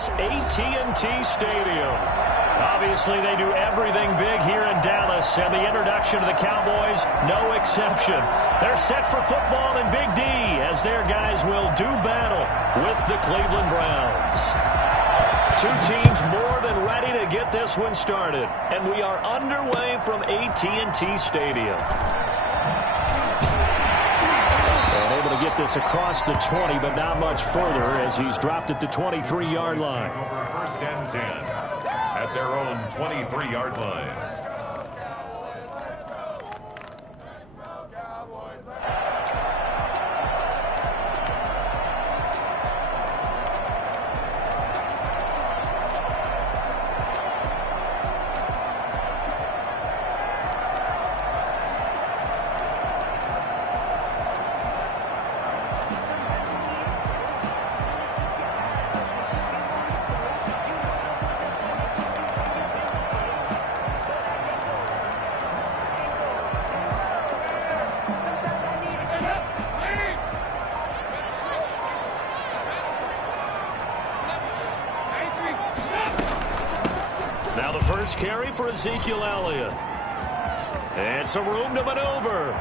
Dallas AT&T Stadium. Obviously, they do everything big here in Dallas, and the introduction of the Cowboys, no exception. They're set for football in Big D as their guys will do battle with the Cleveland Browns. Two teams more than ready to get this one started, and we are underway from AT&T Stadium. And able to get this across the 20, but not much further as he's dropped at the 23-yard line. Over first and 10 at their own 23-yard line. Now the first carry for Ezekiel Elliott. And some room to maneuver.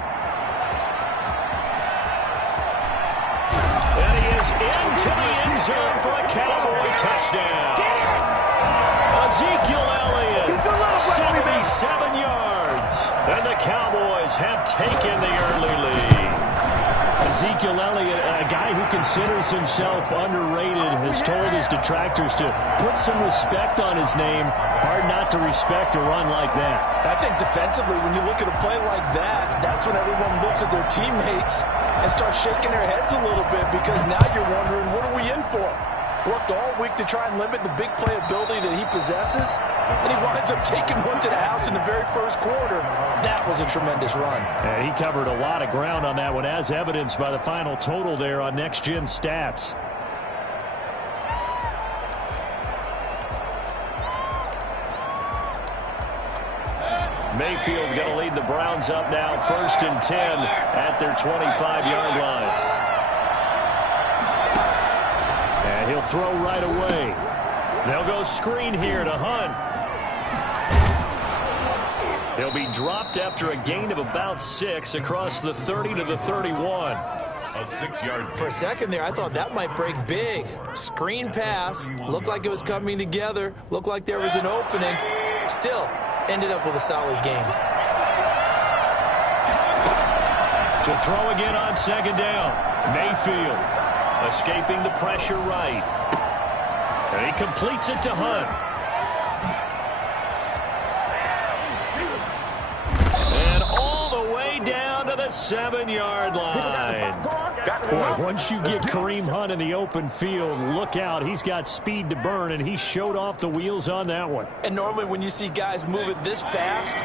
And he is into the end zone for a Cowboy touchdown. Ezekiel Elliott, 77 yards. And the Cowboys have taken the early lead. Ezekiel Elliott, a guy who considers himself underrated, has told his detractors to put some respect on his name. Hard not to respect a run like that. I think defensively, when you look at a play like that, that's when everyone looks at their teammates and starts shaking their heads a little bit, because now you're wondering, what are we in for? Worked all week to try and limit the big play ability that he possesses, and he winds up taking one to the house in the very first quarter. That was a tremendous run. And he covered a lot of ground on that one, as evidenced by the final total there on Next Gen Stats. Mayfield going to lead the Browns up now, first and 10 at their 25-yard line. And he'll throw right away. They'll go screen here to Hunt. He'll be dropped after a gain of about 6 across the 30 to the 31. A 6-yard. For a second there, I thought that might break big. Screen pass. Looked like it was coming together. Looked like there was an opening. Still ended up with a solid game. To throw again on second down. Mayfield escaping the pressure right. And he completes it to Hunt. And all the way down to the 7-yard line. Boy, once you get Kareem Hunt in the open field, look out. He's got speed to burn, and he showed off the wheels on that one. And normally when you see guys move it this fast,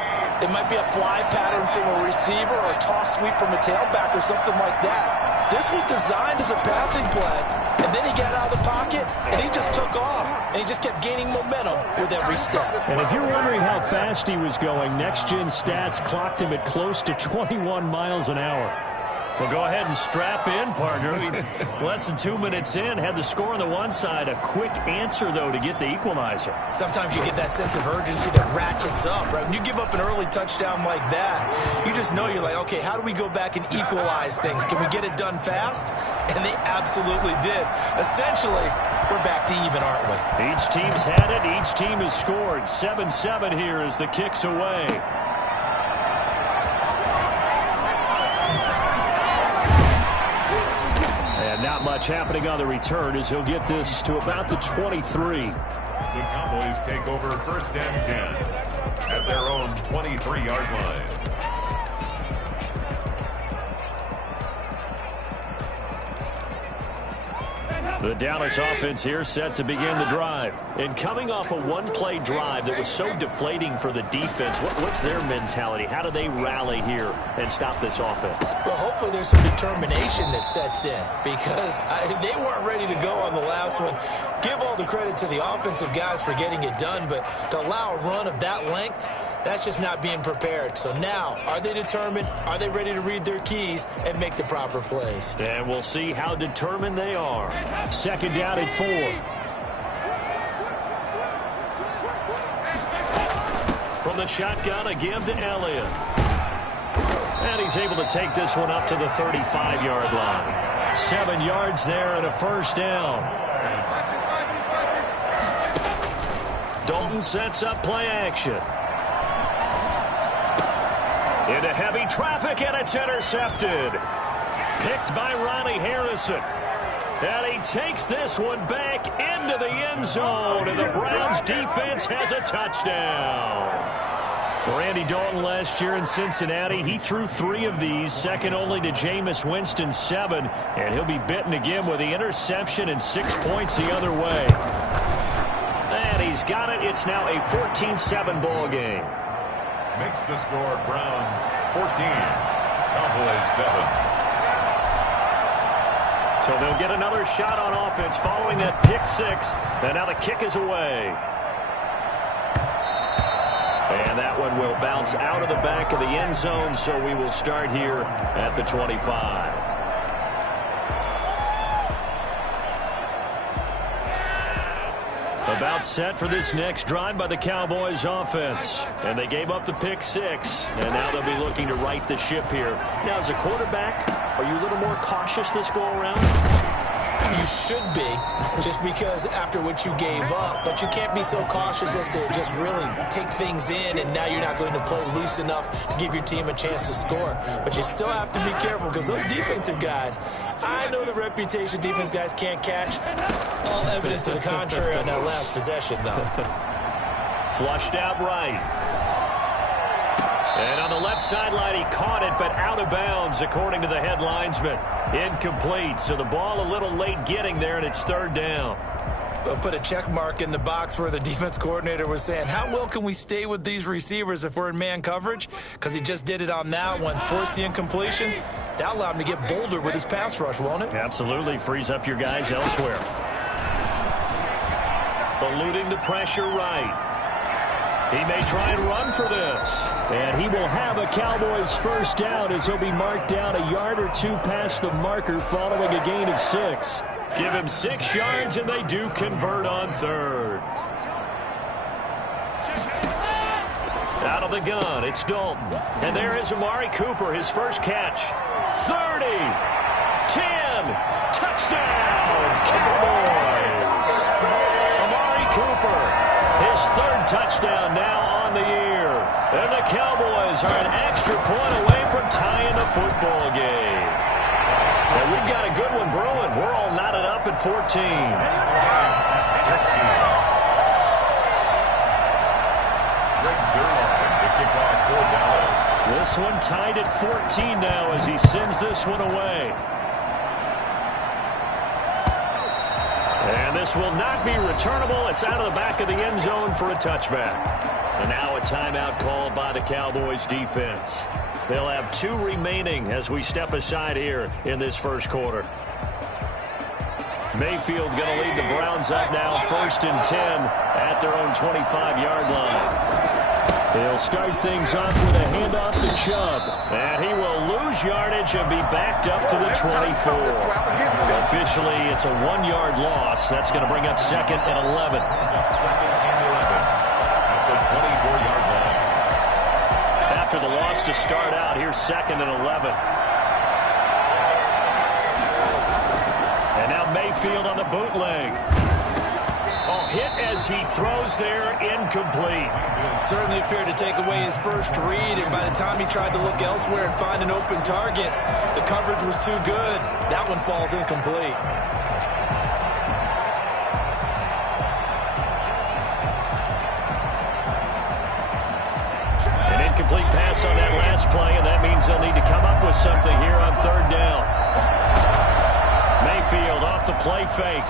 it might be a fly pattern from a receiver or a toss sweep from a tailback or something like that. This was designed as a passing play, and then he got out of the pocket, and he just took off, and he just kept gaining momentum with every step. And if you're wondering how fast he was going, Next Gen Stats clocked him at close to 21 miles an hour. Well, go ahead and strap in, partner. Less than 2 minutes in, had the score on the one side. A quick answer, though, to get the equalizer. Sometimes you get that sense of urgency that ratchets up, right? When you give up an early touchdown like that, you just know you're like, okay, how do we go back and equalize things? Can we get it done fast? And they absolutely did. Essentially, we're back to even, aren't we? Each team's had it. Each team has scored. 7-7 here as the kick's away. Not much happening on the return as he'll get this to about the 23. The Cowboys take over first and 10 at their own 23-yard line. The Dallas offense here set to begin the drive. And coming off a one-play drive that was so deflating for the defense, what's their mentality? How do they rally here and stop this offense? Well, hopefully there's some determination that sets in, because they weren't ready to go on the last one. Give all the credit to the offensive guys for getting it done, but to allow a run of that length, that's just not being prepared. So now, are they determined? Are they ready to read their keys and make the proper plays? And we'll see how determined they are. Second down at 4. the shotgun, a give to Elliott. And he's able to take this one up to the 35-yard line. 7 yards there and a first down. Dalton sets up play action. Into heavy traffic, and it's intercepted. Picked by Ronnie Harrison. And he takes this one back into the end zone, and the Browns defense has a touchdown. For Andy Dalton last year in Cincinnati, he threw 3 of these, second only to Jameis Winston's 7, and he'll be bitten again with the interception and 6 points the other way. And he's got it. It's now a 14-7 ball game. Makes the score Browns 14, Cowboys 7. So they'll get another shot on offense following that pick 6. And now the kick is away. And that one will bounce out of the back of the end zone, so we will start here at the 25. About set for this next drive by the Cowboys offense. And they gave up the pick 6. And now they'll be looking to right the ship here. Now, as a quarterback, are you a little more cautious this go around? You should be, just because after what you gave up. But you can't be so cautious as to just really take things in, and now you're not going to play loose enough to give your team a chance to score. But you still have to be careful, because those defensive guys, I know the reputation defense guys can't catch. All evidence to the contrary on that last possession, though. Flushed out right. And on the left sideline, he caught it, but out of bounds, according to the head linesman. Incomplete, so the ball a little late getting there, and it's third down. We'll put a check mark in the box where the defense coordinator was saying, how well can we stay with these receivers if we're in man coverage? Because he just did it on that one, forced the incompletion. That allowed him to get bolder with his pass rush, won't it? Absolutely, frees up your guys elsewhere. Eluding the pressure right. He may try and run for this. And he will have a Cowboys first down as he'll be marked down a yard or 2 past the marker following a gain of 6. Give him 6 yards, and they do convert on third. Out of the gun, it's Dalton. And there is Amari Cooper, his first catch. 30, 10, touchdown, Cowboys. Amari Cooper. His third touchdown now on the year. And the Cowboys are an extra point away from tying the football game. And we've got a good one brewing. We're all knotted up at 14. This one tied at 14 now as he sends this one away. And this will not be returnable. It's out of the back of the end zone for a touchback. And now a timeout called by the Cowboys defense. They'll have 2 remaining as we step aside here in this first quarter. Mayfield going to lead the Browns up now, 1st and 10 at their own 25-yard line. He'll start things off with a handoff to Chubb. And he will lose yardage and be backed up to the 24. Officially, it's a 1-yard loss. That's going to bring up 2nd and 11. 2nd and 11 at the 24-yard line. After the loss to start out, here's 2nd and 11. And now Mayfield on the bootleg. Hit as he throws there, incomplete. Certainly appeared to take away his first read, and by the time he tried to look elsewhere and find an open target, the coverage was too good. That one falls incomplete. An incomplete pass on that last play, and that means they'll need to come up with something here on third down. Mayfield off the play fake.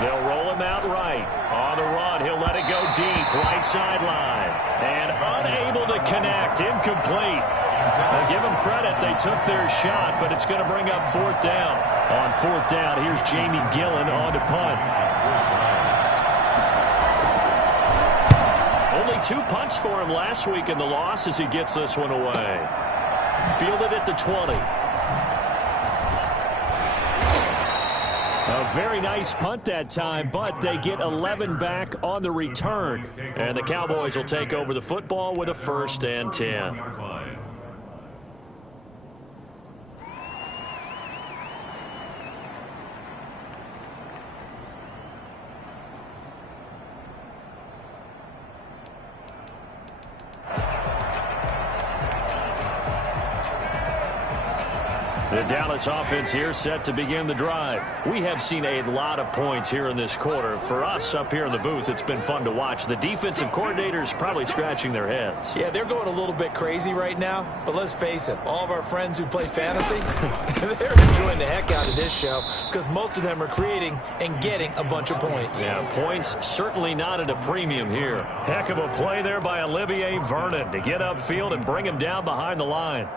They'll roll him out right. On the run, he'll let it go deep, right sideline. And unable to connect, incomplete. Now give them credit, they took their shot, but it's going to bring up 4th down. On 4th down, here's Jamie Gillen on to punt. Only 2 punts for him last week in the loss as he gets this one away. Fielded at the 20. A very nice punt that time, but they get 11 back on the return. And the Cowboys will take over the football with a 1st and 10. The Dallas offense here set to begin the drive. We have seen a lot of points here in this quarter. For us up here in the booth, it's been fun to watch. The defensive coordinators probably scratching their heads. Yeah, they're going a little bit crazy right now. But let's face it, all of our friends who play fantasy, they're enjoying the heck out of this show because most of them are creating and getting a bunch of points. Yeah, points certainly not at a premium here. Heck of a play there by Olivier Vernon to get upfield and bring him down behind the line.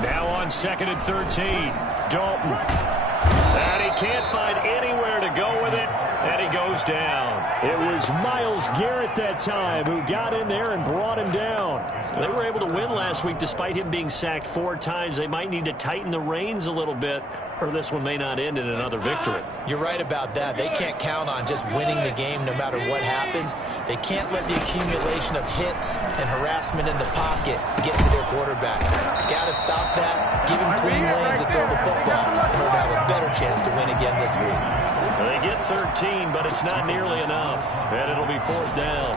Now on 2nd and 13, Dalton. And he can't find anywhere to go with it, and he goes down. It was Myles Garrett that time who got in there and brought him down. They were able to win last week despite him being sacked 4 times. They might need to tighten the reins a little bit, or this one may not end in another victory. You're right about that. They can't count on just winning the game no matter what happens. They can't let the accumulation of hits and harassment in the pocket get to their quarterback. Got to stop that, give him clean lanes to throw the football in order to have a better chance to win again this week. They get 13, but it's not nearly enough, and it'll be 4th down.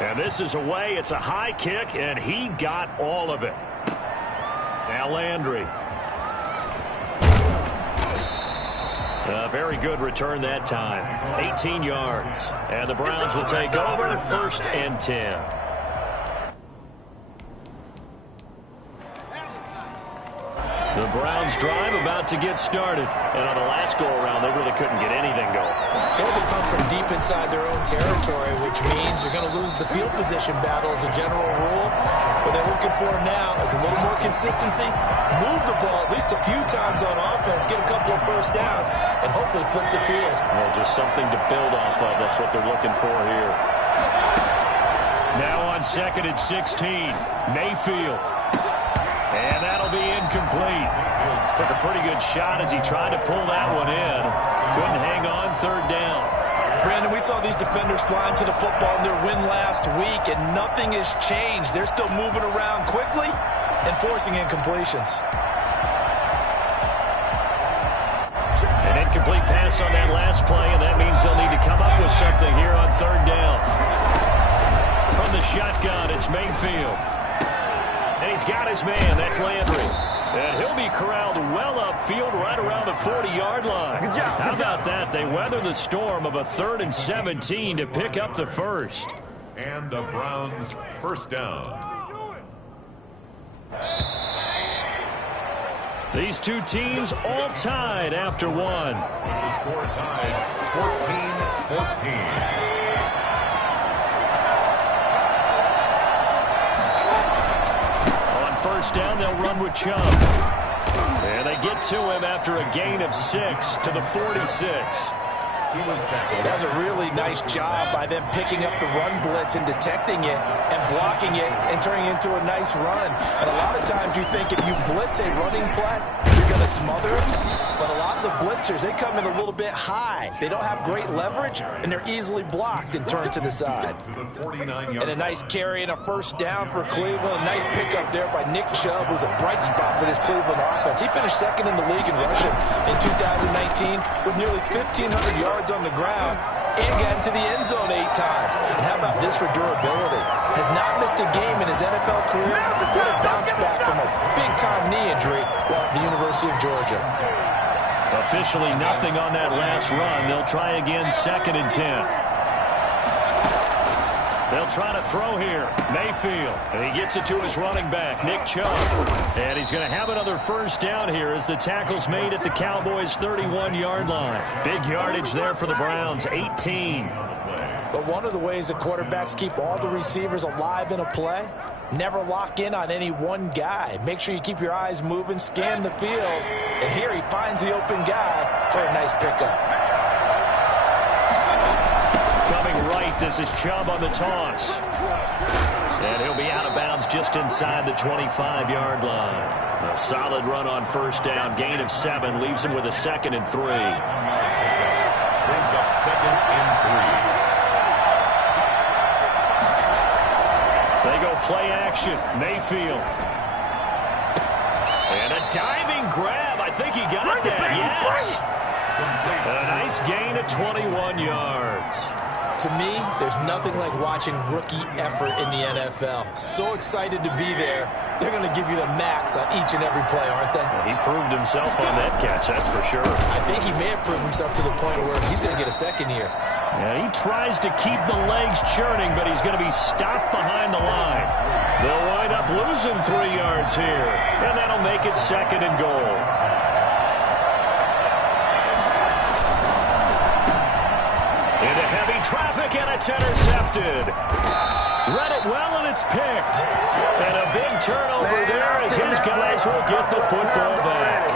And this is away. It's a high kick, and he got all of it. Now Landry. A very good return that time. 18 yards. And the Browns will take over 1st and 10. The Browns drive about to get started. And on the last go-around, they really couldn't get anything going. They had to come from deep inside their own territory, which means they're going to lose the field position battle as a general rule. What they're looking for now is a little more consistency, move the ball at least a few times on offense, get a couple of 1st downs, and hopefully flip the field. Well, just something to build off of. That's what they're looking for here. Now on 2nd and 16, Mayfield. And that'll be incomplete. Took a pretty good shot as he tried to pull that one in. Couldn't hang on 3rd down. Brandon, we saw these defenders flying to the football in their win last week, and nothing has changed. They're still moving around quickly and forcing incompletions. An incomplete pass on that last play, and that means they'll need to come up with something here on 3rd down. From the shotgun, it's Mayfield. And he's got his man. That's Landry. And he'll be corralled well upfield right around the 40-yard line. Good job. How about that? They weather the storm of a 3rd and 17 to pick up the 1st. And the Browns 1st down. These two teams all tied after one. The score tied 14-14. First down, they'll run with Chubb. And they get to him after a gain of 6 to the 46. That's a really nice job by them picking up the run blitz and detecting it and blocking it and turning it into a nice run. And a lot of times you think if you blitz a running play, you're going to smother it. But a lot of the blitzers, they come in a little bit high. They don't have great leverage, and they're easily blocked and turned to the side. And a nice carry and a 1st down for Cleveland. A nice pickup there by Nick Chubb, who's a bright spot for this Cleveland offense. He finished 2nd in the league in rushing in 2019 with nearly 1,500 yards on the ground and got into the end zone 8 times. And how about this for durability? Has not missed a game in his NFL career. Could have bounced back from a big-time knee injury while at the University of Georgia. Officially nothing on that last run. They'll try again 2nd and 10. They'll try to throw here. Mayfield. And he gets it to his running back, Nick Chubb. And he's going to have another 1st down here as the tackle's made at the Cowboys' 31-yard line. Big yardage there for the Browns, 18. But one of the ways that quarterbacks keep all the receivers alive in a play, never lock in on any one guy. Make sure you keep your eyes moving, scan the field. And here he finds the open guy for a nice pickup. Coming right, this is Chubb on the toss. And he'll be out of bounds just inside the 25-yard line. A solid run on first down. Gain of 7 leaves him with a 2nd and 3. Brings up 2nd and 3. They go play action. Mayfield. And a diving grab. I think he got that. Yes. A nice gain of 21 yards. To me, there's nothing like watching rookie effort in the NFL. So excited to be there. They're going to give you the max on each and every play, aren't they? Well, he proved himself on that catch, that's for sure. I think he may have proved himself to the point where he's going to get a 2nd here. Yeah, he tries to keep the legs churning, but he's going to be stopped behind the line. They'll wind up losing 3 yards here, and that'll make it 2nd and goal. Into heavy traffic, and it's intercepted. Read it well, and it's picked. And a big turnover there as his guys will get the football back.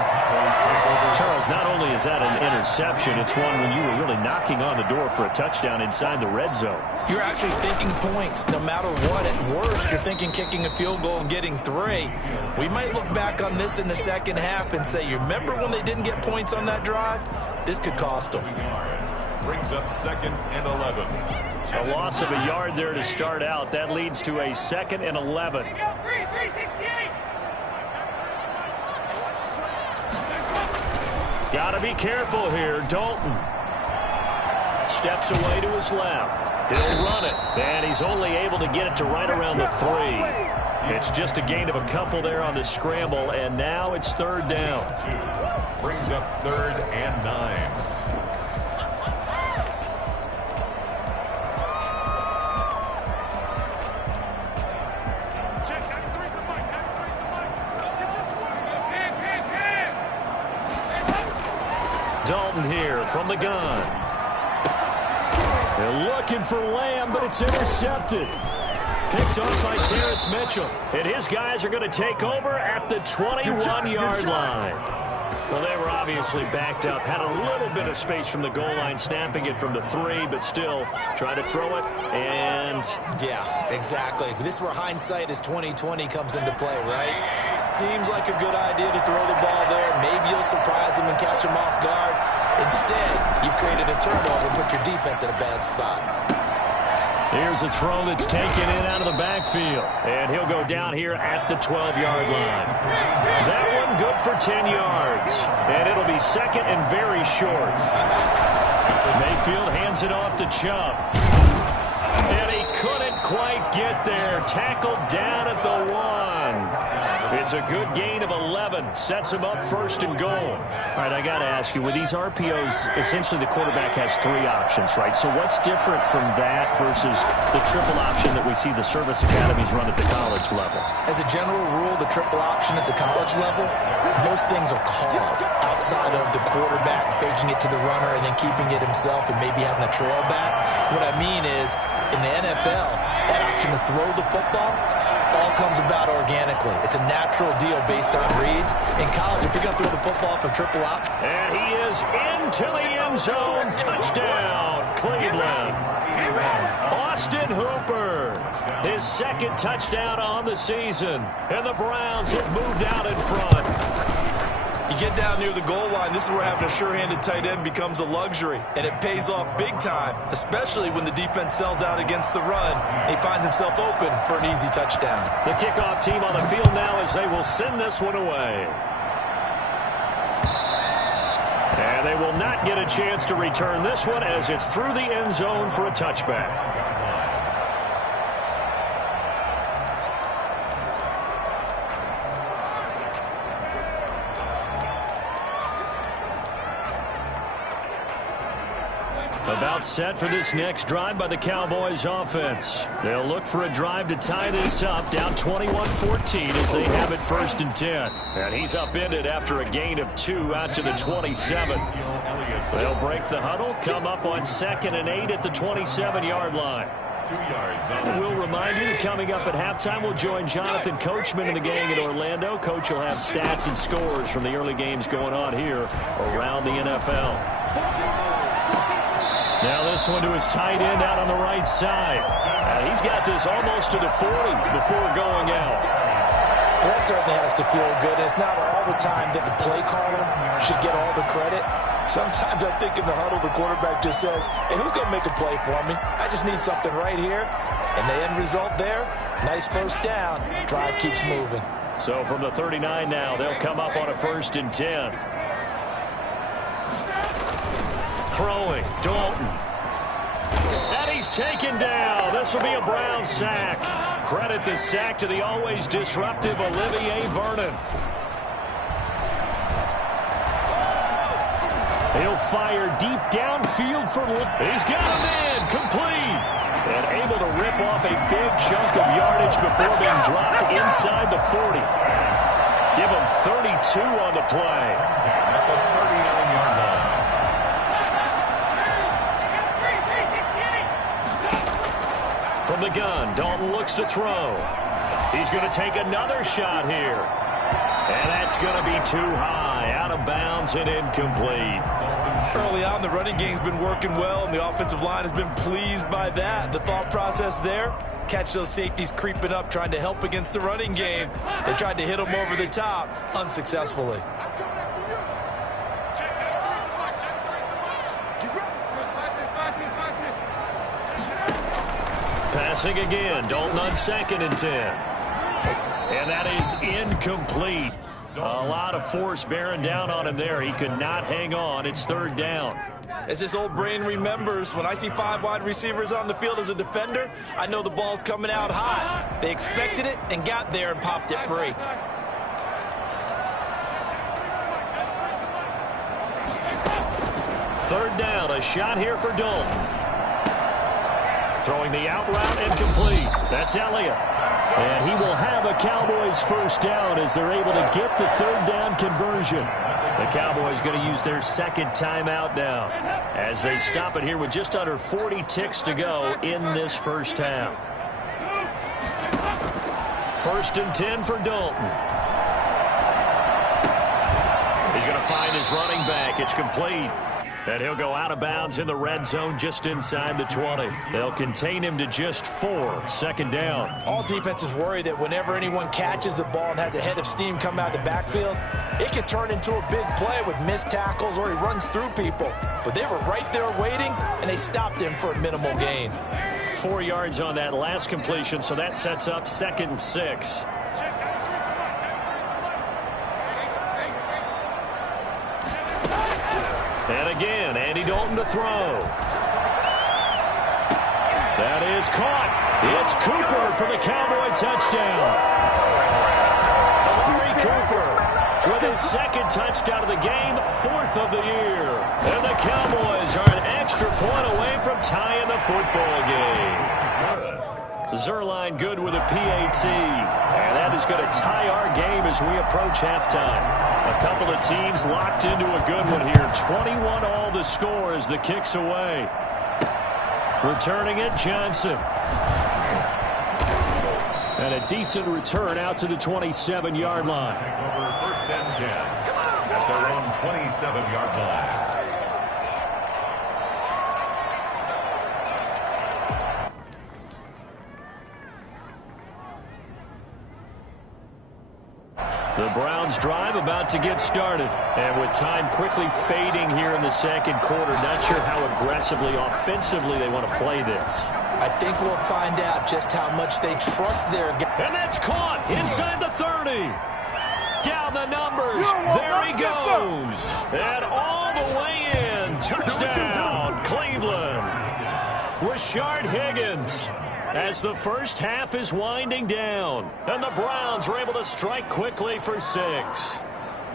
Charles, not only is that an interception, it's one when you were really knocking on the door for a touchdown inside the red zone. You're actually thinking points. No matter what, at worst, you're thinking kicking a field goal and getting 3. We might look back on this in the second half and say, you remember when they didn't get points on that drive? This could cost them. Brings up 2nd and 11. A loss of a yard there to start out. That leads to a 2nd and 11. Got to be careful here. Dalton steps away to his left. He'll run it, and he's only able to get it to right around the 3. It's just a gain of a couple there on the scramble, and now it's 3rd down. Brings up 3rd and 9. Dalton here from the gun. They're looking for Lamb, but it's intercepted. Picked off by Terrence Mitchell. And his guys are going to take over at the 21-yard line. Well, they were obviously backed up. Had a little bit of space from the goal line, snapping it from the 3, but still trying to throw it. And yeah, exactly. If this were hindsight as 2020 comes into play, right? Seems like a good idea to throw the ball there. Maybe you'll surprise him and catch him off guard. Instead, you've created a turnover and put your defense in a bad spot. Here's a throw that's taken in out of the backfield. And he'll go down here at the 12-yard line. That one good for 10 yards. And it'll be 2nd and very short. Mayfield hands it off to Chubb. And he couldn't quite get there. Tackled down at the 1. It's a good gain of 11. Sets him up 1st and goal. All right, I got to ask you, with these RPOs, essentially the quarterback has 3 options, right? So what's different from that versus the triple option that we see the service academies run at the college level? As a general rule, the triple option at the college level, most things are called outside of the quarterback faking it to the runner and then keeping it himself and maybe having a trail back. What I mean is, in the NFL, that option to throw the football all comes about organically. It's a natural deal based on reads. In college, if you're going to throw the football for triple option. And he is into the end zone. Touchdown, Cleveland. Austin Hooper, his 2nd touchdown on the season. And the Browns have moved out in front. You get down near the goal line, this is where having a sure-handed tight end becomes a luxury, and it pays off big time, especially when the defense sells out against the run. He finds himself open for an easy touchdown. The kickoff team on the field now as they will send this one away. And they will not get a chance to return this one as it's through the end zone for a touchback. About set for this next drive by the Cowboys offense. They'll look for a drive to tie this up, down 21-14 as they have it 1st and 10. And he's upended after a gain of 2 out to the 27. They'll break the huddle, come up on 2nd and 8 at the 27-yard line. 2 yards. We'll remind you that coming up at halftime, we'll join Jonathan Coachman and the gang in Orlando. Coach will have stats and scores from the early games going on here around the NFL. Now this one to his tight end out on the right side. He's got this almost to the 40 before going out. Well, that certainly has to feel good. It's not all the time that the play caller should get all the credit. Sometimes I think in the huddle, the quarterback just says, hey, who's going to make a play for me? I just need something right here. And the end result there, nice first down. Drive keeps moving. So from the 39 now, they'll come up on a 1st and 10. Throwing, Dalton. And he's taken down. This will be a Brown sack. Credit the sack to the always disruptive Olivier Vernon. He'll fire deep downfield for... He's got him in. Complete. And able to rip off a big chunk of yardage before being dropped inside the 40. Give him 32 on the play. At the 39-yard line. From the gun, Dalton looks to throw. He's going to take another shot here. And that's going to be too high, out of bounds and incomplete. Early on, the running game's been working well, and the offensive line has been pleased by that. The thought process there, catch those safeties creeping up, trying to help against the running game. They tried to hit them over the top, unsuccessfully. Passing again, Dalton on 2nd and 10. And that is incomplete. A lot of force bearing down on him there. He could not hang on. It's 3rd down. As this old brain remembers, when I see 5 wide receivers on the field as a defender, I know the ball's coming out high. They expected it and got there and popped it free. Third down, a shot here for Dalton. Throwing the out route and complete. That's Elliott. And he will have a Cowboys first down as they're able to get the 3rd down conversion. The Cowboys going to use their 2nd timeout now as they stop it here with just under 40 ticks to go in this first half. 1st and 10 for Dalton. He's going to find his running back. It's complete. And he'll go out of bounds in the red zone just inside the 20. They'll contain him to just 4. 2nd down. All defenses worry that whenever anyone catches the ball and has a head of steam come out of the backfield, it could turn into a big play with missed tackles or he runs through people. But they were right there waiting, and they stopped him for a minimal gain. 4 yards on that last completion, so that sets up 2nd and 6. And again, Andy Dalton to throw. That is caught. It's Cooper for the Cowboy touchdown. Amari Cooper with his 2nd touchdown of the game, 4th of the year. And the Cowboys are an extra point away from tying the football game. Zerline good with a PAT. And that is going to tie our game as we approach halftime. A couple of teams locked into a good one here. 21 all the score as the kick's away. Returning it, Johnson. And a decent return out to the 27-yard line. Over 1st and 10 at their own 27-yard line. The Browns drive about to get started. And with time quickly fading here in the 2nd quarter, not sure how aggressively, offensively they want to play this. I think we'll find out just how much they trust their guy. And that's caught inside the 30. Down the numbers. There he goes. And all the way in. Touchdown, Cleveland. Rashard Higgins. As the first half is winding down. And the Browns are able to strike quickly for 6.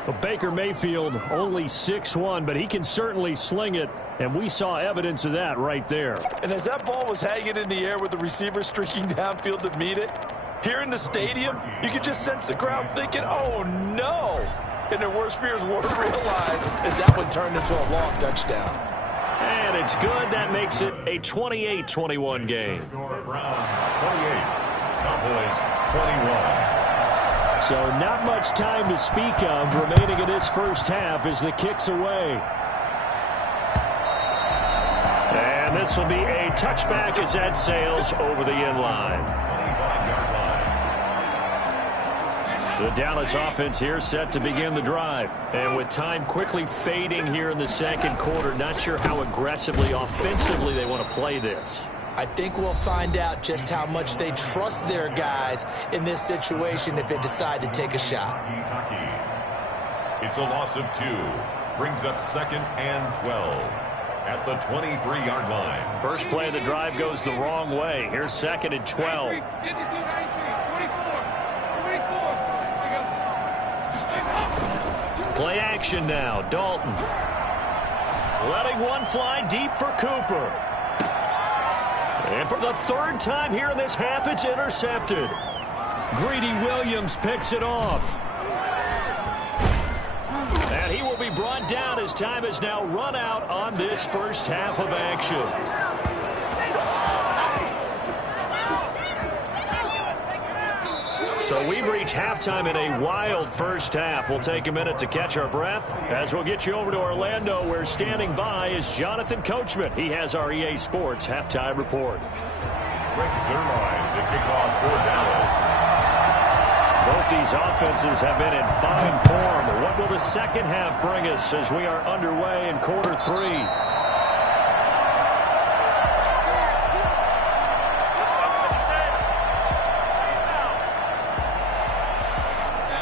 Well, Baker Mayfield only 6'1", but he can certainly sling it. And we saw evidence of that right there. And as that ball was hanging in the air with the receiver streaking downfield to meet it, here in the stadium, you could just sense the crowd thinking, oh, no. And their worst fears were realized as that one turned into a long touchdown. And it's good. That makes it a 28-21 game. Browns 28, Cowboys 21. So not much time to speak of remaining in this first half as the kick's away. And this will be a touchback as that sails over the inline. The Dallas offense here set to begin the drive. And with time quickly fading here in the second quarter, not sure how aggressively, offensively they want to play this. I think we'll find out just how much they trust their guys in this situation if they decide to take a shot. It's a loss of 2. Brings up 2nd and 12 at the 23-yard line. First play of the drive goes the wrong way. Here's 2nd and 12. Play action now. Dalton. Letting one fly deep for Cooper. And for the 3rd time here in this half, it's intercepted. Greedy Williams picks it off. And he will be brought down as time is now run out on this first half of action. So we've reached halftime in a wild first half. We'll take a minute to catch our breath as we'll get you over to Orlando, where standing by is Jonathan Coachman. He has our EA Sports halftime report. Greg Zuerlein to kick off for Dallas. Both these offenses have been in fine form. What will the second half bring us as we are underway in quarter 3?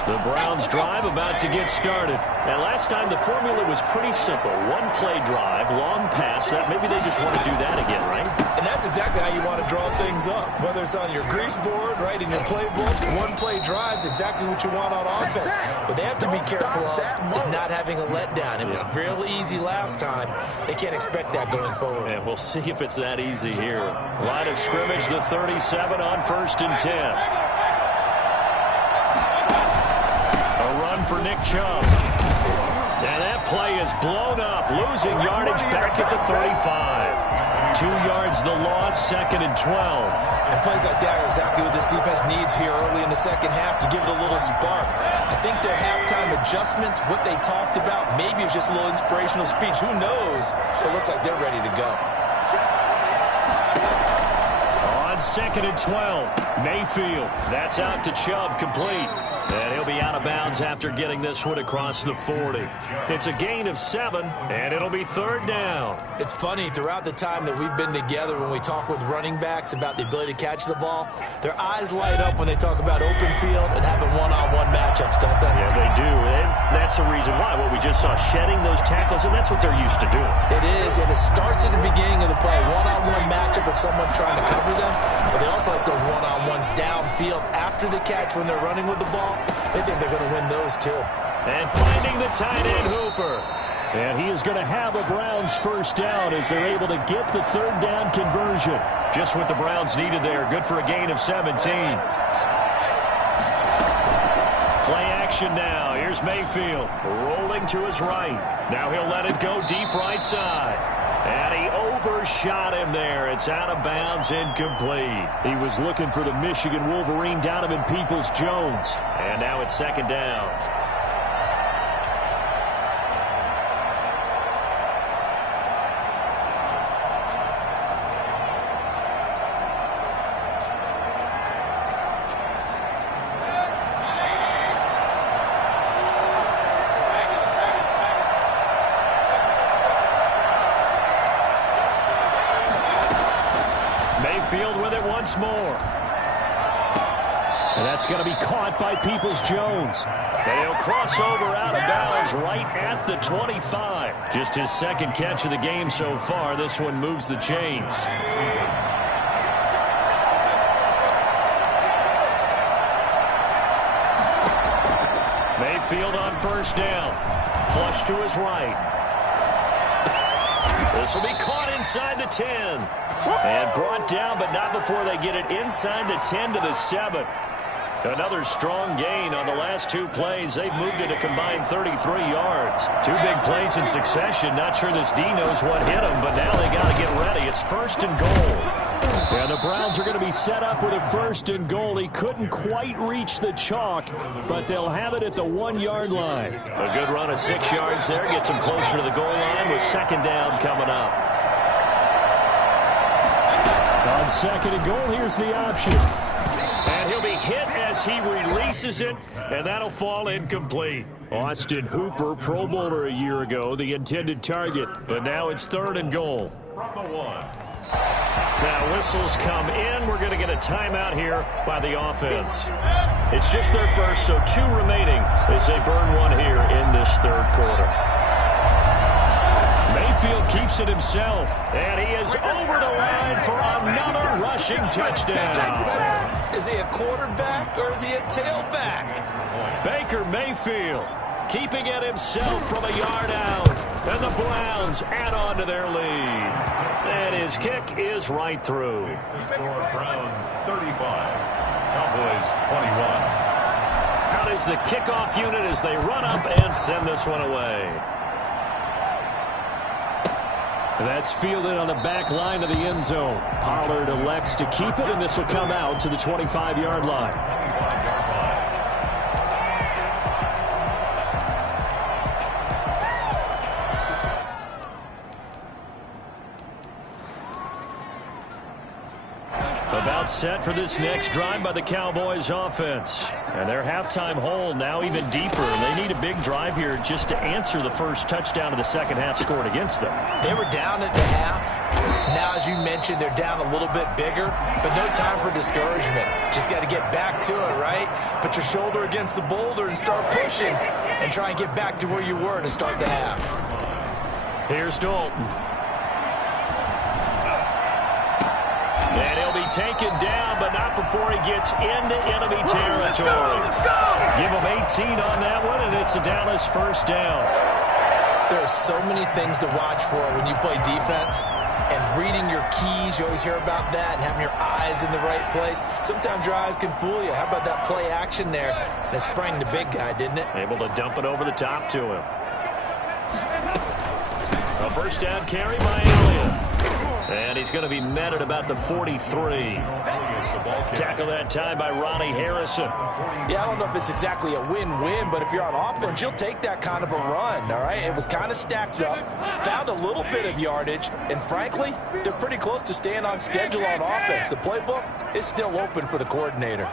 The Browns drive about to get started. And last time the formula was pretty simple. One play drive, long pass. That maybe they just want to do that again, right? And that's exactly how you want to draw things up. Whether it's on your grease board, right, in your playbook, one play drive is exactly what you want on offense. What they have to be careful of is not having a letdown. It was real easy last time. They can't expect that going forward. And we'll see if it's that easy here. Line of scrimmage, the 37 on 1st and 10. For Nick Chubb. And that play is blown up, losing yardage back at the 35. 2 yards the loss, 2nd and 12. And plays like that are exactly what this defense needs here early in the second half to give it a little spark. I think their halftime adjustments, what they talked about, maybe it was just a little inspirational speech. Who knows? But it looks like they're ready to go. On 2nd and 12, Mayfield. That's out to Chubb, complete. And he'll be out of bounds after getting this one across the 40. It's a gain of 7, and it'll be 3rd down. It's funny, throughout the time that we've been together, when we talk with running backs about the ability to catch the ball, their eyes light up when they talk about open field and having one-on-one matchups, don't they? Yeah, they do. And that's the reason why. Well, we just saw shedding those tackles, and that's what they're used to doing. It is, and it starts at the beginning of the play. One-on-one matchup if someone's trying to cover them, but they also like those one-on-ones downfield after the catch when they're running with the ball. They think they're going to win those, too. And finding the tight end, Hooper. And he is going to have a Browns first down as they're able to get the 3rd down conversion. Just what the Browns needed there. Good for a gain of 17. Play action now. Here's Mayfield rolling to his right. Now he'll let it go deep right side. And he overshot him there. It's out of bounds, incomplete. He was looking for the Michigan Wolverine, Donovan Peoples-Jones. And now it's 2nd down. Mayfield with it once more. And that's going to be caught by Peoples-Jones. And he'll cross over out of bounds right at the 25. Just his 2nd catch of the game so far. This one moves the chains. Mayfield on 1st down. Flush to his right. This will be caught inside the 10. And brought down, but not before they get it inside the 10 to the 7. Another strong gain on the last 2 plays. They've moved it a combined 33 yards. 2 big plays in succession. Not sure this D knows what hit him, but now they got to get ready. It's 1st and goal. And the Browns are going to be set up with a 1st and goal. He couldn't quite reach the chalk, but they'll have it at the 1-yard line. A good run of 6 yards there. Gets them closer to the goal line with 2nd down coming up. On second and goal, here's the option. And he'll be hit as he releases it, and that'll fall incomplete. Austin Hooper, Pro Bowler a year ago, the intended target. But now it's third and goal. Now whistles come in. We're going to get a timeout here by the offense. It's just their first, so 2 remaining as they burn 1 here in this third quarter. Mayfield keeps it himself, and he is over the line for another rushing touchdown. Is he a quarterback or is he a tailback? Baker Mayfield keeping it himself from a yard out, and the Browns add on to their lead. And his kick is right through. The score, Browns 35, Cowboys 21. How does the kickoff unit as they run up and send this one away? That's fielded on the back line of the end zone. Pollard elects to keep it, and this will come out to the 25-yard line. About set for this next drive by the Cowboys offense. And their halftime hole now even deeper. They need a big drive here just to answer the first touchdown of the second half scored against them. They were down at the half. Now, as you mentioned, they're down a little bit bigger, but no time for discouragement. Just got to get back to it, right? Put your shoulder against the boulder and start pushing and try and get back to where you were to start the half. Here's Dalton. And he'll be taken down, but not before he gets into enemy territory. Give him 18 on that one, and it's a Dallas first down. There are so many things to watch for when you play defense. And reading your keys, you always hear about that, and having your eyes in the right place. Sometimes your eyes can fool you. How about that play action there? And it sprang the big guy, didn't it? Able to dump it over the top to him. A first down carry by Elliott. And he's going to be met at about the 43. Tackle that time by Ronnie Harrison. Yeah, I don't know if it's exactly a win-win, but if you're on offense, you'll take that kind of a run, all right? It was kind of stacked up, found a little bit of yardage, and frankly, they're pretty close to staying on schedule on offense. The playbook is still open for the coordinator.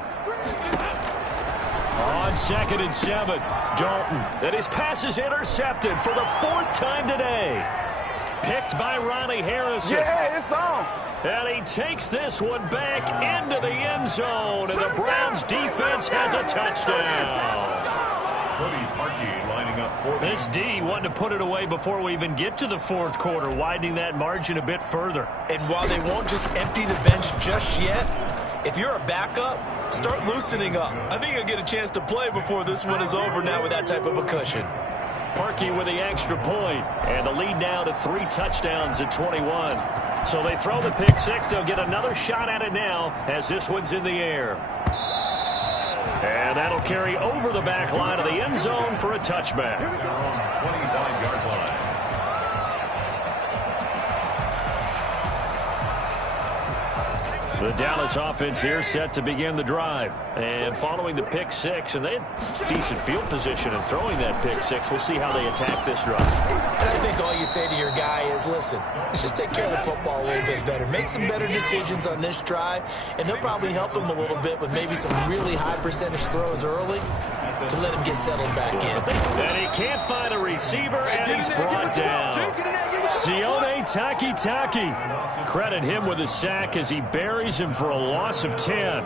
On second and 7, Dalton. And his pass is intercepted for the 4th time today. Picked by Ronnie Harrison. Yeah, it's on. And he takes this one back into the end zone, and the Browns defense has a touchdown. Lining up for this D wanting to put it away before we even get to the 4th quarter, widening that margin a bit further. And while they won't just empty the bench just yet, if you're a backup, start loosening up. I think you'll get a chance to play before this one is over now with that type of a cushion. Parkey with the extra point, and the lead now to 3 touchdowns at 21. So they throw the pick 6. They'll get another shot at it now as this one's in the air. And that'll carry over the back line of the end zone for a touchback. 25-yard line. The Dallas offense here set to begin the drive. And following the pick 6, and they had decent field position in throwing that pick 6. We'll see how they attack this drive. And I think all you say to your guy is, listen, let's just take care of the football a little bit better. Make some better decisions on this drive, and they'll probably help him a little bit with maybe some really high percentage throws early to let him get settled back in. And he can't find a receiver, and he's brought down. Sione Takitaki. Credit him with a sack as he buries him for a loss of 10.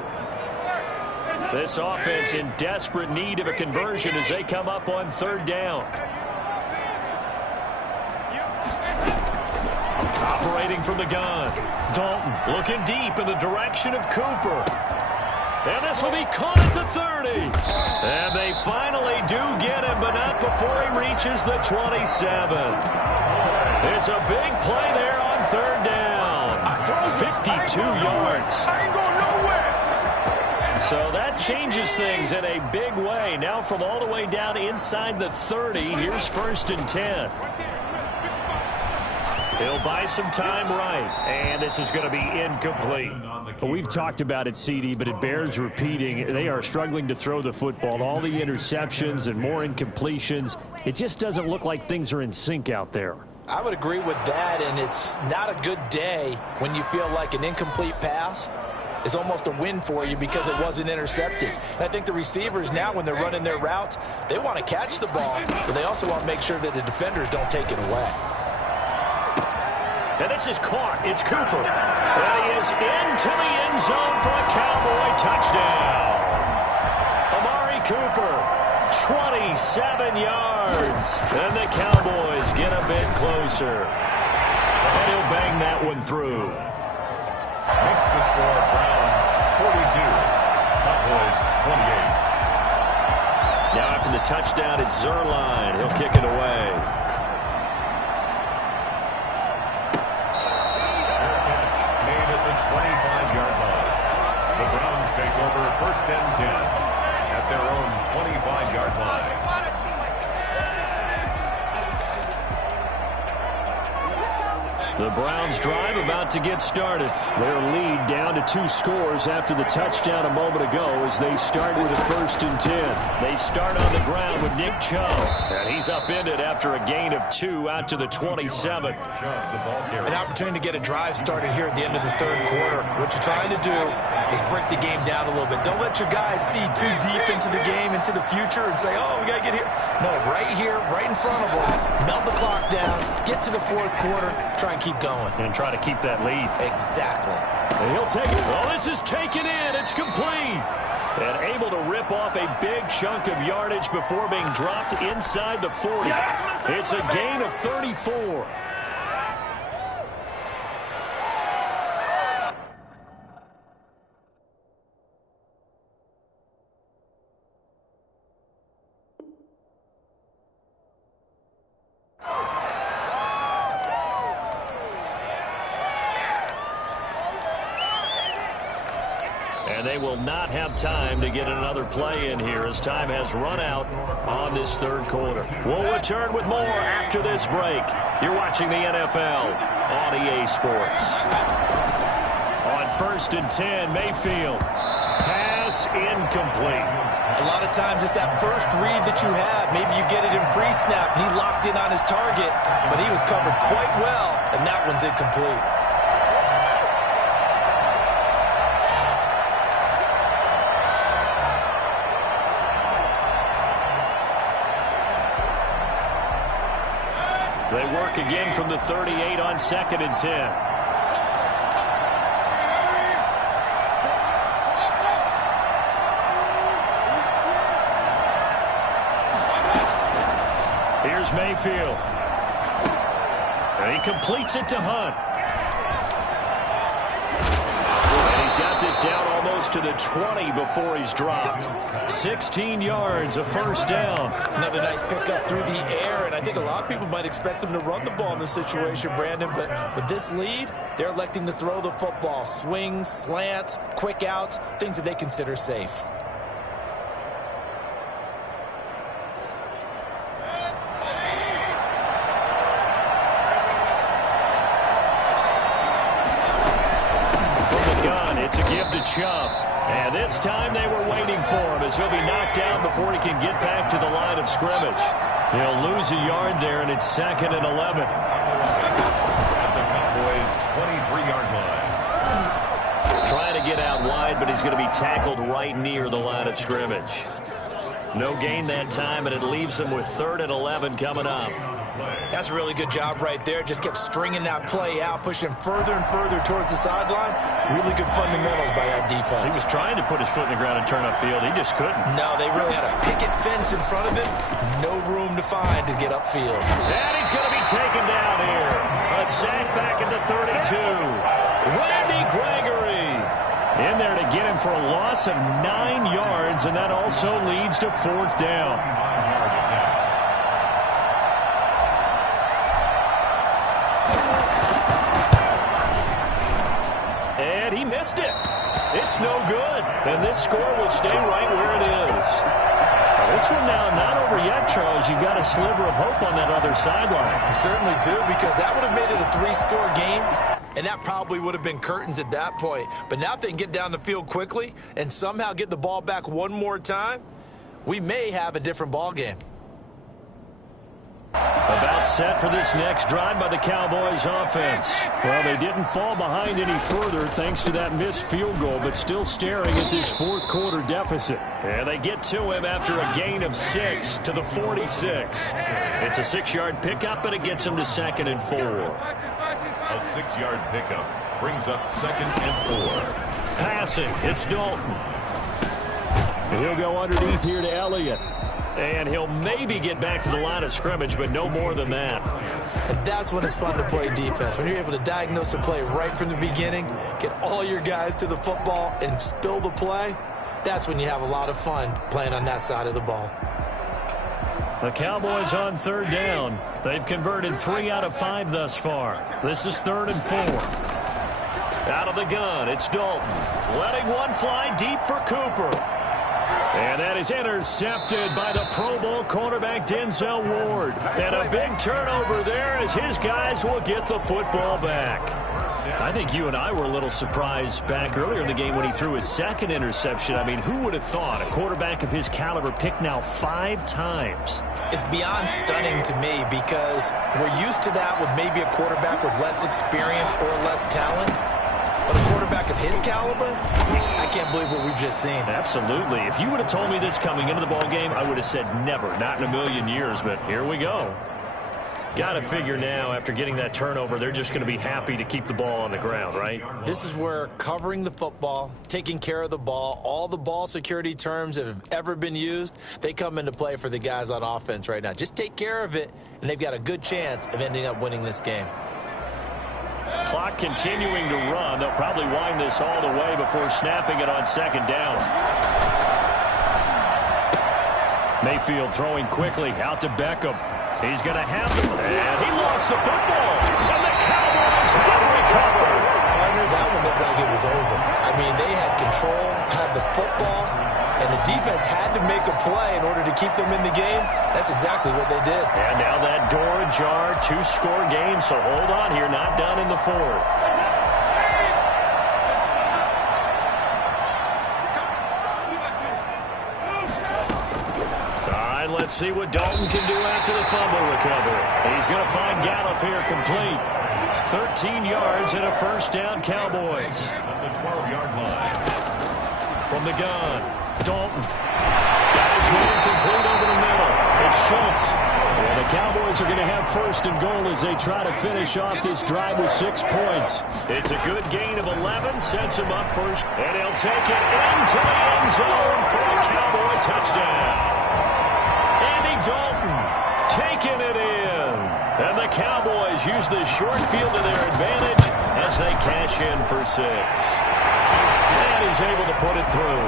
This offense in desperate need of a conversion as they come up on 3rd down. Operating from the gun. Dalton looking deep in the direction of Cooper. And this will be caught at the 30. And they finally do get him, but not before he reaches the 27. It's a big play there on 3rd down. 52 yards. I ain't going nowhere. So that changes things in a big way. Now from all the way down inside the 30, here's 1st and 10. He'll buy some time right, and this is going to be incomplete. Well, we've talked about it, CD, but it bears repeating. They are struggling to throw the football. All the interceptions and more incompletions. It just doesn't look like things are in sync out there. I would agree with that, and it's not a good day when you feel like an incomplete pass is almost a win for you because it wasn't intercepted. And I think the receivers now, when they're running their routes, they want to catch the ball, but they also want to make sure that the defenders don't take it away. And this is caught. It's Cooper. And he is into the end zone for a Cowboy touchdown. Amari Cooper, 27 yards. And the Cowboys get a bit closer. And he'll bang that one through. Makes the score Browns 42, Cowboys 28. Now after the touchdown, it's Zerline. He'll kick it away. Made at the 25-yard line. The Browns take over 1st and 10 at their own 25-yard line. The Browns drive about to get started. Their lead down to 2 scores after the touchdown a moment ago as they start with a 1st and 10. They start on the ground with Nick Chubb. And he's upended after a gain of 2 out to the 27. An opportunity to get a drive started here at the end of the 3rd quarter. What you're trying to do is break the game down a little bit. Don't let your guys see too deep into the game, into the future, and say, oh, we got to get here. No, right here, right in front of them. Melt the clock down, get to the 4th quarter, try and keep going. And try to keep that lead. Exactly. And he'll take it. Oh, this is taken in. It's complete. And able to rip off a big chunk of yardage before being dropped inside the 40. It's a gain of 34. And they will not have time to get another play in here as time has run out on this 3rd quarter. We'll return with more after this break. You're watching the NFL on EA Sports. On 1st and 10, Mayfield. Pass incomplete. A lot of times it's that first read that you have. Maybe you get it in pre-snap. He locked in on his target, but he was covered quite well, and that one's incomplete. They work again from the 38 on 2nd and 10. Here's Mayfield. And he completes it to Hunt. And he's got this down almost to the 20 before he's dropped. 16 yards, a 1st down. Another nice pickup through the air, and I think a lot of people might expect them to run the ball in this situation, Brandon, but with this lead, they're electing to throw the football. Swings, slants, quick outs, things that they consider safe. It's a give to Chubb. And this time they were waiting for him as he'll be knocked down before he can get back to the line of scrimmage. He'll lose a yard there, and it's 2nd and 11. At the Cowboys' 23-yard line. Trying to get out wide, but he's going to be tackled right near the line of scrimmage. No gain that time, and it leaves him with 3rd and 11 coming up. That's a really good job right there. Just kept stringing that play out, pushing him further and further towards the sideline. Really good fundamentals by that defense. He was trying to put his foot in the ground and turn upfield. He just couldn't. No, they really had a picket fence in front of him. No room to find to get upfield. And he's going to be taken down here. A sack back at the 32. Randy Gregory in there to get him for a loss of 9 yards, and that also leads to 4th down. And he missed it. It's no good. And this score will stay right where it is. This one now not over yet, Charles. You've got a sliver of hope on that other sideline. You certainly do, because that would have made it a 3-score game, and that probably would have been curtains at that point. But now if they can get down the field quickly and somehow get the ball back one more time, we may have a different ball game. About set for this next drive by the Cowboys offense. Well, they didn't fall behind any further thanks to that missed field goal, but still staring at this fourth quarter deficit. And they get to him after a gain of 6 to the 46. It's a 6-yard pickup, and it gets him to 2nd and 4. A 6-yard pickup brings up 2nd and 4. Passing, it's Dalton. He'll go underneath here to Elliott. And he'll maybe get back to the line of scrimmage, but no more than that. And that's when it's fun to play defense. When you're able to diagnose a play right from the beginning, get all your guys to the football, and spill the play, that's when you have a lot of fun playing on that side of the ball. The Cowboys on 3rd down. They've converted 3 out of 5 thus far. This is 3rd and 4. Out of the gun, it's Dalton. Letting one fly deep for Cooper. And that is intercepted by the Pro Bowl cornerback Denzel Ward. And a big turnover there as his guys will get the football back. I think you and I were a little surprised back earlier in the game when he threw his 2nd interception. I mean, who would have thought a quarterback of his caliber picked now 5 times? It's beyond stunning to me because we're used to that with maybe a quarterback with less experience or less talent. But a quarterback of his caliber, I can't believe what we've just seen. Absolutely. If you would have told me this coming into the ballgame, I would have said never, not in a million years, but here we go. Got to figure now, after getting that turnover, they're just going to be happy to keep the ball on the ground, right? This is where covering the football, taking care of the ball, all the ball security terms that have ever been used, they come into play for the guys on offense right now. Just take care of it, and they've got a good chance of ending up winning this game. Clock continuing to run. They'll probably wind this all the way before snapping it on 2nd down. Mayfield throwing quickly out to Beckham. He's going to have it, and he lost the football. And the Cowboys will recover. Partner, that one looked like it was over. I mean, they had control, had the football, and the defense had to make a play in order to keep them in the game. That's exactly what they did. And now that door ajar, 2-score game, so hold on here, not done in the 4th. All right, let's see what Dalton can do after the fumble recovery. He's going to find Gallup here complete. 13 yards and a 1st down, Cowboys. At the 12-yard line. From the gun, Dalton. Got his man complete over the middle. It's Schultz. And the Cowboys are going to have 1st and goal as they try to finish off this drive with 6 points. It's a good gain of 11, sets him up first, and he'll take it into the end zone for a Cowboy touchdown. Andy Dalton taking it in. And the Cowboys use the short field to their advantage as they cash in for 6. And he's able to put it through.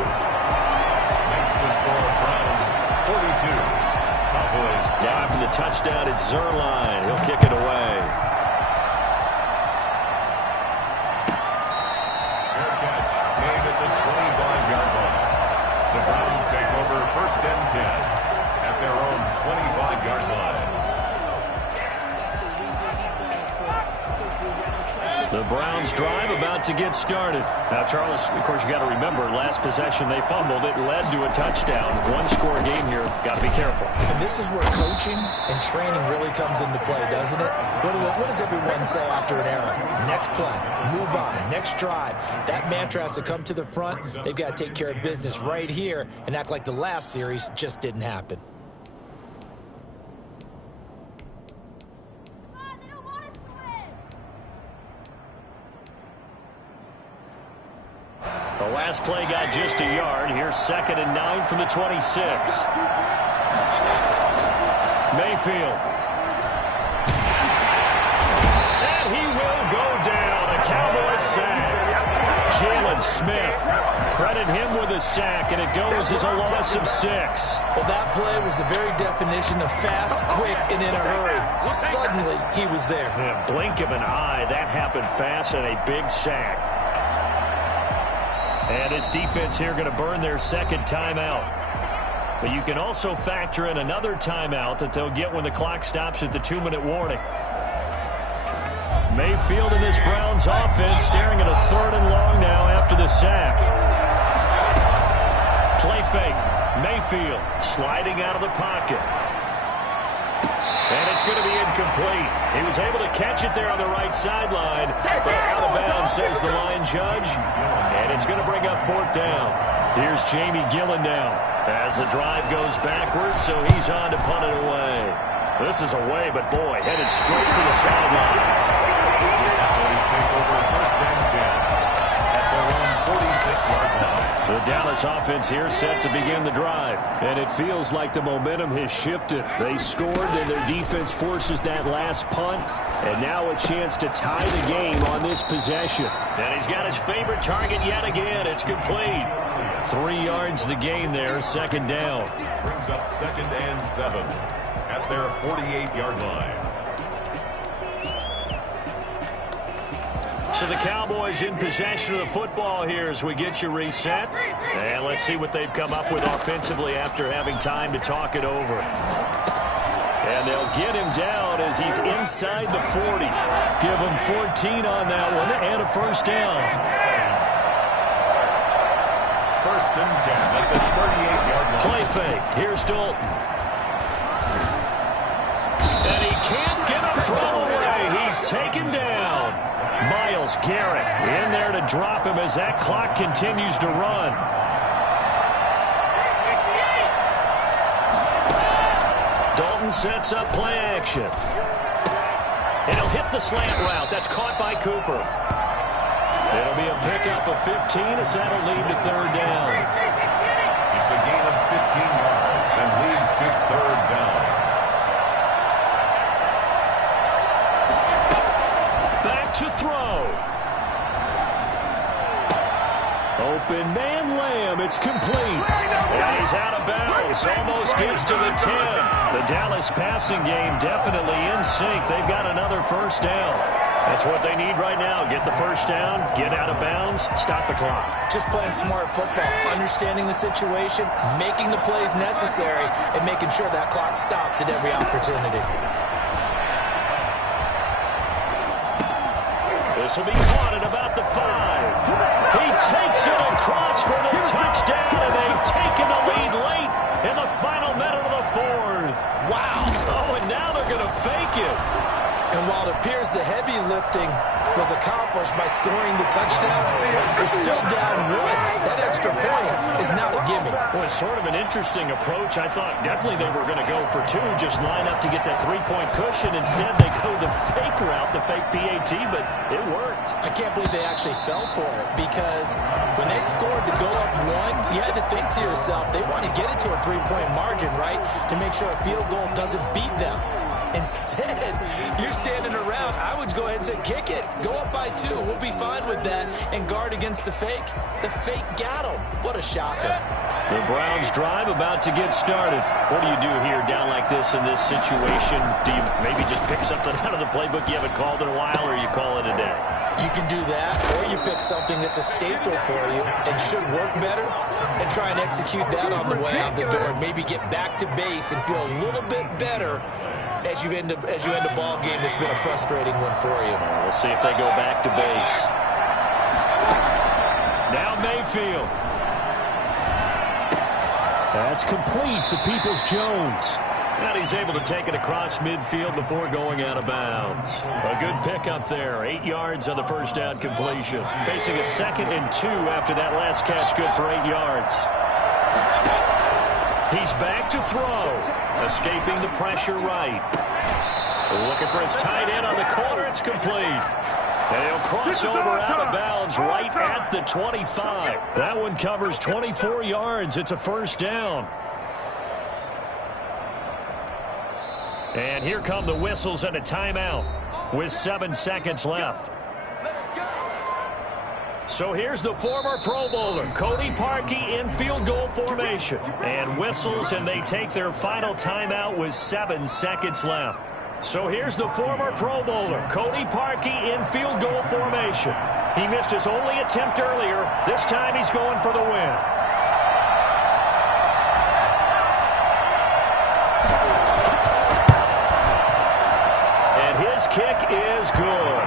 Makes the score Browns 42. Cowboys. Now after the touchdown, it's Zerline. He'll kick it away. Fair catch made at the 25-yard line. The Browns take over 1st and 10 at their own 25-yard line. The Browns drive about to get started. Now, Charles, of course, you got to remember, last possession they fumbled. It led to a touchdown. 1-score game here. Got to be careful. And this is where coaching and training really comes into play, doesn't it? What does everyone say after an error? Next play, move on, next drive. That mantra has to come to the front. They've got to take care of business right here and act like the last series just didn't happen. The last play got just a yard. Here's 2nd and 9 from the 26. Mayfield. And he will go down. A Cowboys sack. Jalen Smith. Credit him with a sack, and it goes as a loss of 6. Well, that play was the very definition of fast, quick, and in a hurry. Suddenly, he was there. Yeah, blink of an eye. That happened fast and a big sack. And this defense here going to burn their 2nd timeout. But you can also factor in another timeout that they'll get when the clock stops at the 2-minute warning. Mayfield in this Browns offense staring at a 3rd and long now after the sack. Play fake. Mayfield sliding out of the pocket. And it's going to be incomplete. He was able to catch it there on the right sideline, but out of bounds, says the line judge. And it's going to bring up 4th down. Here's Jamie Gillen now as the drive goes backwards, so he's on to punt it away. This is away, but boy, headed straight for the sidelines. Cowboys take over 1st and 10 at their own 46-yard line. The Dallas offense here set to begin the drive, and it feels like the momentum has shifted. They scored, and their defense forces that last punt, and now a chance to tie the game on this possession. And he's got his favorite target yet again. It's complete. 3 yards the gain there, 2nd down. Brings up 2nd and 7 at their 48-yard line. So the Cowboys in possession of the football here as we get you reset. And let's see what they've come up with offensively after having time to talk it over. And they'll get him down as he's inside the 40. Give him 14 on that one and a 1st down. 1st and 10 at the 38-yard line. Play fake. Here's Dalton. And he can't get him thrown away. He's taken down. Myles Garrett in there to drop him as that clock continues to run. Dalton sets up play action. And he'll hit the slant route. That's caught by Cooper. It'll be a pickup of 15 as that'll lead to 3rd down. It's a gain of 15 yards and leads to 3rd down. To throw. Open man Lamb. It's complete. And he's out of bounds. Almost gets to the 10. The Dallas passing game definitely in sync. They've got another 1st down. That's what they need right now. Get the 1st down, get out of bounds, stop the clock. Just playing smart football, understanding the situation, making the plays necessary, and making sure that clock stops at every opportunity. This will be caught at about the 5. He takes it across for the touchdown, and they've taken the lead late in the final minute of the 4th. Wow. Oh, and now they're going to fake it. And while it appears the heavy lifting was accomplished by scoring the touchdown, they're still down 1. That extra point is not a gimme. Well, it's sort of an interesting approach. I thought definitely they were going to go for 2, just line up to get that 3-point cushion. Instead, they go the fake route, the fake PAT, but it worked. I can't believe they actually fell for it, because when they scored to go up 1, you had to think to yourself, they want to get it to a 3-point margin, right, to make sure a field goal doesn't beat them. Instead, you're standing around. I would go ahead and say, kick it. Go up by 2. We'll be fine with that. And guard against the fake. The fake got him. What a shocker. The Browns drive about to get started. What do you do here down like this in this situation? Do you maybe just pick something out of the playbook you haven't called in a while, or you call it a day? You can do that, or you pick something that's a staple for you and should work better and try and execute that on the way out the door and maybe get back to base and feel a little bit better as you end a ball game that's been a frustrating one for you. We'll see if they go back to base. Now Mayfield. That's complete to Peoples-Jones. And he's able to take it across midfield before going out of bounds. A good pickup there. 8 yards on the 1st down completion. Facing a 2nd and 2 after that last catch. Good for 8 yards. He's back to throw. Escaping the pressure right. Looking for his tight end on the corner. It's complete. And he'll cross over out of bounds right at the 25. That one covers 24 yards. It's a 1st down. And here come the whistles and a timeout with 7 seconds left. So here's the former Pro Bowler, Cody Parkey, in field goal formation. And whistles, and they take their final timeout with 7 seconds left. So here's the former Pro Bowler, Cody Parkey, in field goal formation. He missed his only attempt earlier. This time he's going for the win. His kick is good.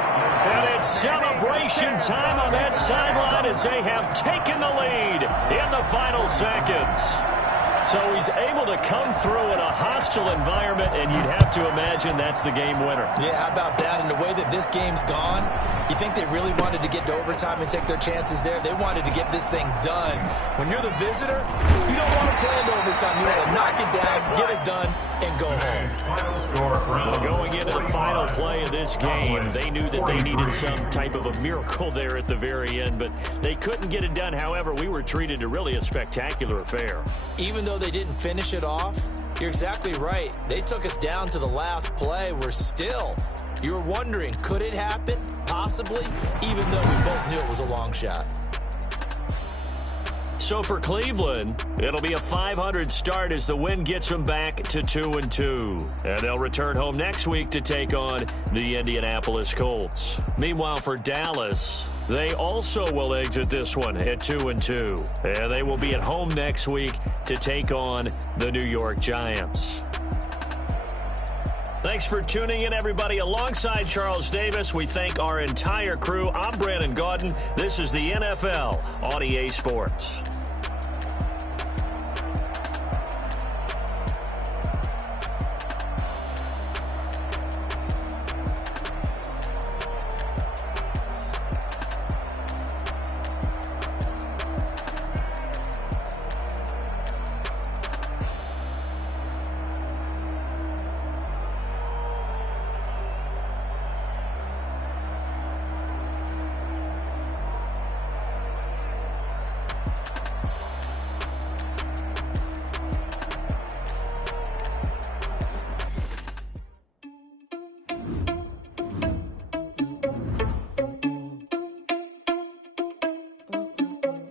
And it's celebration time on that sideline as they have taken the lead in the final seconds. So he's able to come through in a hostile environment, and you'd have to imagine that's the game winner. Yeah, how about that? And the way that this game's gone, you think they really wanted to get to overtime and take their chances there? They wanted to get this thing done. When you're the visitor, you don't want to play into overtime. You want to knock it down, get it done, and go home. Well, going into the final play of this game, they knew that they needed some type of a miracle there at the very end, but they couldn't get it done. However, we were treated to really a spectacular affair. Even though they didn't finish it off, you're exactly right. They took us down to the last play. You were wondering, could it happen? Possibly, even though we both knew it was a long shot. So for Cleveland, it'll be a .500 start as the win gets them back to 2-2. And they'll return home next week to take on the Indianapolis Colts. Meanwhile, for Dallas, they also will exit this one at 2-2. And they will be at home next week to take on the New York Giants. Thanks for tuning in, everybody. Alongside Charles Davis, we thank our entire crew. I'm Brandon Gaudin. This is the NFL on EA Sports.